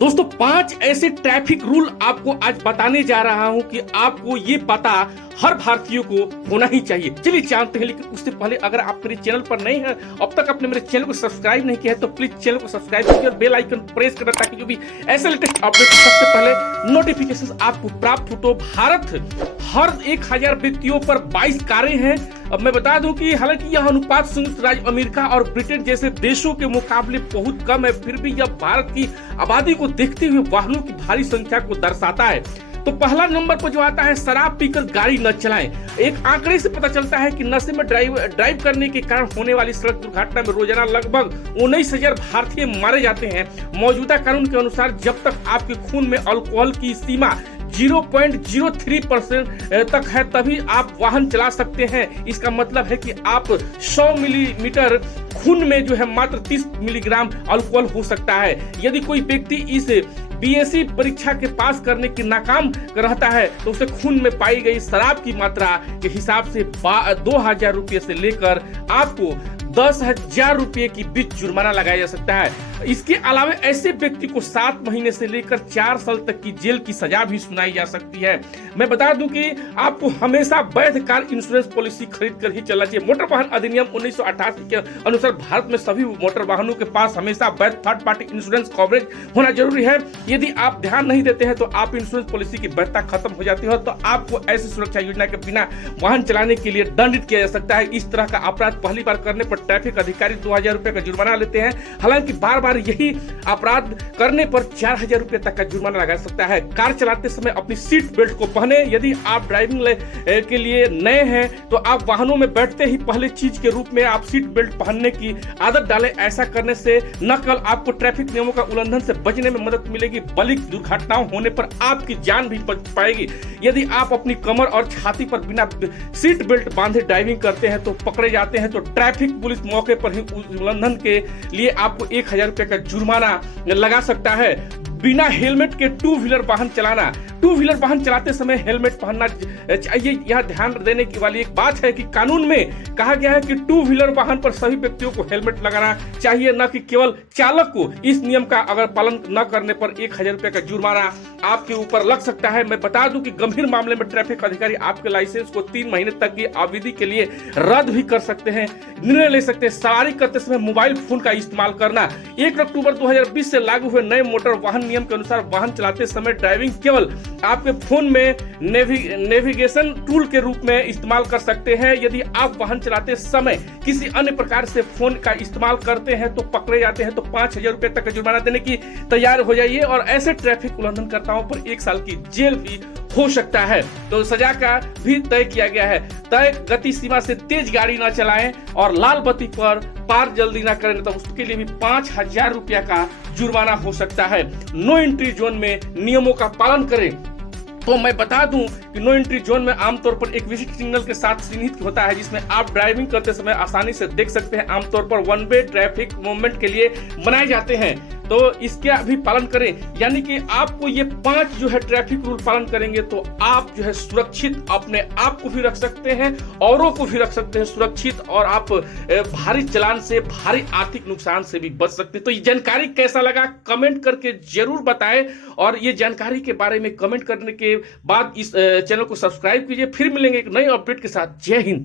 दोस्तों 5 ऐसे traffic rule आपको आज बताने जा रहा हूं कि आपको ये पता हर भारतीय को होना ही चाहिए। चलिए जानते हैं, लेकिन उससे पहले अगर आप मेरे चैनल पर नए हैं, अब तक आपने मेरे चैनल को सब्सक्राइब नहीं किया है, तो प्लीज चैनल को सब्सक्राइब कीजिए और बेल आइकन प्रेस करना, ताकि जो भी ऐसे लेटेस्ट अपडेट सबसे पहले नोटिफिकेशन आपको प्राप्त हो। तो भारत हर 1000 व्यक्तियों पर 22 कारें हैं। अब मैं बता दूं कि हालांकि यह अनुपात संयुक्त राज्य अमेरिका और ब्रिटेन जैसे देशों के मुकाबले बहुत कम है, फिर भी यह भारत की आबादी को देखते हुए वाहनों की भारी संख्या को दर्शाता है। तो पहला नंबर पर जो आता है, शराब पीकर गाड़ी न चलाएं। एक आंकड़े से पता चलता है कि नशे में ड्राइव करने के कारण होने वाली सड़क दुर्घटना में रोजाना लगभग 19,000 भारतीय मारे जाते हैं। मौजूदा कानून के अनुसार जब तक आपके खून में अल्कोहल की सीमा 0.03% तक है, तभी आप वाहन चला सकते हैं। इसका मतलब है कि आप 100 मिलीमीटर खून में जो है मात्र 30 मिलीग्राम अल्कोहल हो सकता है। यदि कोई व्यक्ति इस बीएसई परीक्षा के पास करने की नाकाम रहता है, तो उसे खून में पाई गई शराब की मात्रा के हिसाब से 2,000 रुपये से लेकर आपको 10,000 रुपये की बीच जुर्माना लगाया जा सकता है। इसके अलावा ऐसे व्यक्ति को 7 महीने से लेकर 4 साल तक की जेल की सजा भी सुनाई जा सकती है। मैं बता दूं कि आपको हमेशा वैध कार इंश्योरेंस पॉलिसी खरीद कर ही चलना चाहिए। मोटर वाहन अधिनियम 1988 के अनुसार भारत में सभी मोटर वाहनों के पास हमेशा वैध थर्ड पार्टी इंश्योरेंस कवरेज होना जरूरी है। यदि आप ध्यान नहीं देते हैं तो आप इंश्योरेंस पॉलिसी की वैधता खत्म हो जाती है, तो आपको ऐसी सुरक्षा योजना के बिना वाहन चलाने के लिए दंडित किया जा सकता है। इस तरह का अपराध पहली बार करने पर ट्रैफिक अधिकारी 2,000 रुपये का जुर्माना लेते हैं। हालांकि बार बार यही अपराध करने पर 4,000 रुपये तक का जुर्माना लगा सकता है। कार चलाते समय अपनी सीट बेल्ट को पहने। यदि आप ड्राइविंग के लिए नए हैं तो आप वाहनों में बैठते ही पहले चीज के रूप में आप सीट बेल्ट पहनने की आदत डालें। ऐसा करने से न केवल आपको ट्रैफिक नियमों का उल्लंघन से बचने में मदद मिलेगी, बल्कि दुर्घटनाओं होने पर आपकी जान भी बच पाएगी। यदि आप अपनी कमर और छाती पर बिना सीट बेल्ट बांधे ड्राइविंग करते हैं तो पकड़े जाते हैं, तो ट्रैफिक पुलिस मौके पर ही उल्लंघन के लिए आपको 1,000 रुपये का जुर्माना लगा सकता है। बिना हेलमेट के 2 व्हीलर वाहन चलाना। 2 व्हीलर वाहन चलाते समय हेलमेट पहनना चाहिए। यह ध्यान देने की वाली एक बात है कि कानून में कहा गया है कि 2 व्हीलर वाहन पर सभी व्यक्तियों को हेलमेट लगाना चाहिए, न कि केवल चालक को। इस नियम का अगर पालन न करने पर 1,000 रुपये का जुर्माना आपके ऊपर लग सकता है। मैं बता दूं कि गंभीर मामले में ट्रैफिक अधिकारी आपके लाइसेंस को 3 महीने तक की अवधि के लिए रद्द भी कर सकते हैं, निर्णय ले सकते हैं। सवारी करते समय मोबाइल फोन का इस्तेमाल करना। 1 अक्टूबर 2020 से लागू हुए नए मोटर वाहन नियम के अनुसार वाहन चलाते समय ड्राइविंग केवल आपके फोन में नेविगेशन टूल के रूप में इस्तेमाल कर सकते हैं। यदि आप वाहन चलाते समय किसी अन्य प्रकार से फोन का इस्तेमाल करते हैं तो पकड़े जाते हैं, तो 5,000 रुपये तक का जुर्माना देने की तैयार हो जाइए। और ऐसे ट्रैफिक उल्लंघनकर्ताओं पर 1 साल की जेल भी हो सकता है। तो सजा का भी तय किया गया है। तय गति सीमा से तेज गाड़ी न चलाएं और लाल बत्ती पर पार जल्दी ना करें, तो उसके लिए भी 5,000 रुपया का जुर्माना हो सकता है। नो एंट्री जोन में नियमों का पालन करें। तो मैं बता दूं कि नो एंट्री जोन में आमतौर पर एक विशिष्ट सिग्नल के साथ चिन्हित होता है, जिसमें आप ड्राइविंग करते समय आसानी से देख सकते हैं। आमतौर पर 1 वे ट्रैफिक मूवमेंट के लिए बनाए जाते हैं, तो इसका भी पालन करें। यानी कि आपको ये 5 जो है ट्रैफिक रूल पालन करेंगे तो आप जो है सुरक्षित अपने आप को भी रख सकते हैं, औरों को भी रख सकते हैं सुरक्षित, और आप भारी चालान से, भारी आर्थिक नुकसान से भी बच सकते हैं। तो ये जानकारी कैसा लगा कमेंट करके जरूर बताएं, और ये जानकारी के बारे में कमेंट करने के बाद इस चैनल को सब्सक्राइब कीजिए। फिर मिलेंगे एक नए अपडेट के साथ। जय हिंद।